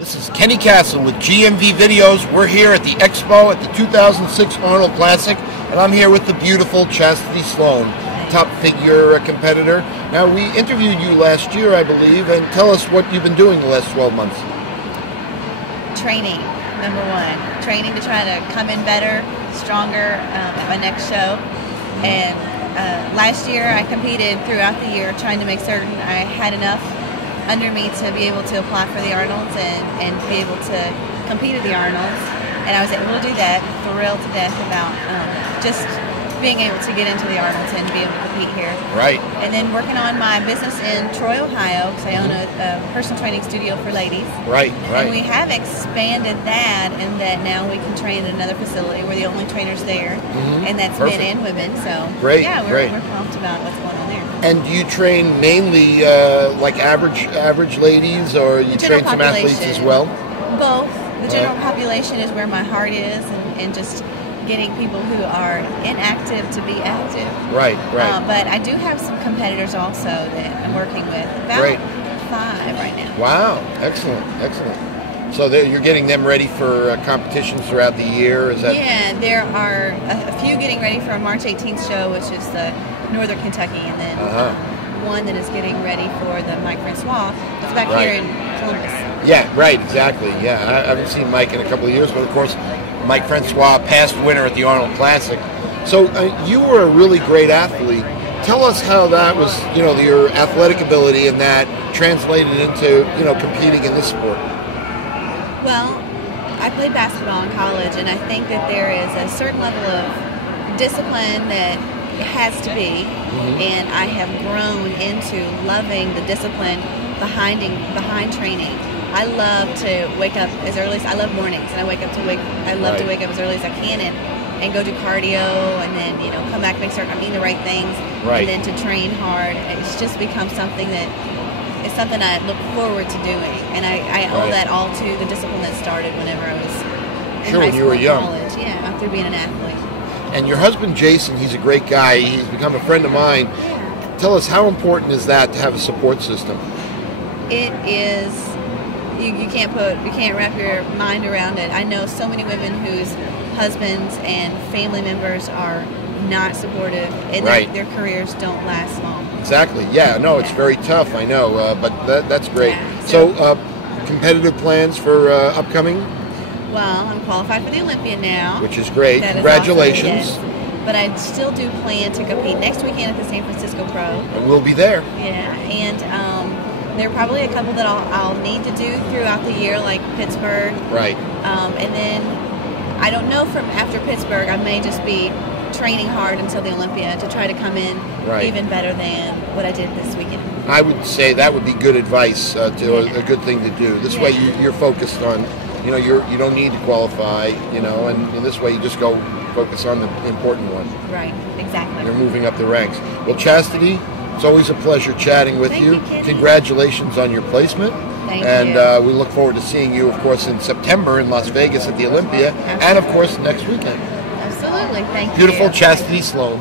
This is Kenny Castle with GMV Videos. We're here at the Expo at the 2006 Arnold Classic, and I'm here with the beautiful Chastity Sloan, top figure competitor. Now, we interviewed you last year, I believe, and tell us what you've been doing the last 12 months. Training, number one. Training to try to come in better, stronger at my next show. And last year I competed throughout the year trying to make certain I had enough under me to be able to apply for the Arnolds and be able to compete at the Arnolds. And I was able to do that, thrilled to death about just being able to get into the Arnolds and be able to compete here. Right. And then working on my business in Troy, Ohio, because I own a personal training studio for ladies. Right. And we have expanded that in that now we can train at another facility. We're the only trainers there, and that's Perfect. men and women. So Great. yeah, Great. we're pumped about what's going on there. And do you train mainly like average ladies, or you train some athletes as well? Both. The general population is where my heart is, and just getting people who are inactive to be active. Right. But I do have some competitors also that I'm working with. About 5 right now. Wow. Excellent. So you're getting them ready for competitions throughout the year? Is that? Yeah, there are a few getting ready for a March 18th show, which is the Northern Kentucky, and then one that is getting ready for the Mike Francois. It's back here in Columbus. Yeah, right, exactly. Yeah, I haven't seen Mike in a couple of years, but of course, Mike Francois, past winner at the Arnold Classic. So you were a really great athlete. Tell us how that was, your athletic ability and that translated into, competing in this sport. Well, I played basketball in college, and I think that there is a certain level of discipline that it has to be, and I have grown into loving the discipline behind training. I love to wake up as early as I love mornings, and I love to wake up as early as I can and go do cardio, and then come back, make certain I'm eating the right things, and then to train hard. It's just become something that it's something I look forward to doing, and I owe that all to the discipline that started whenever I was in high when you were school young. and college. Yeah, through being an athlete. And your husband Jason, he's a great guy. He's become a friend of mine. Tell us, how important is that to have a support system? It is. You can't wrap your mind around it. I know so many women whose husbands and family members are not supportive, and their careers don't last long. Exactly. Yeah. No, it's very tough. I know, but that's great. Yeah, so competitive plans for upcoming? Well, I'm qualified for the Olympia now, which is great. That Congratulations. is awesome, yes. But I still do plan to compete next weekend at the San Francisco Pro. And we'll be there. Yeah, and there are probably a couple that I'll need to do throughout the year, like Pittsburgh. Right. And then I don't know from after Pittsburgh, I may just be training hard until the Olympia to try to come in even better than what I did this weekend. I would say that would be good advice, a good thing to do. This way you're focused on, you don't need to qualify, and this way you just go focus on the important one. Right, exactly. You're moving up the ranks. Well, Chastity, it's always a pleasure chatting with you. Congratulations on your placement. Thank you. We look forward to seeing you, of course, in September in Las Vegas at the Olympia, and of course next weekend. Absolutely. Thank you. Beautiful Chastity Sloan.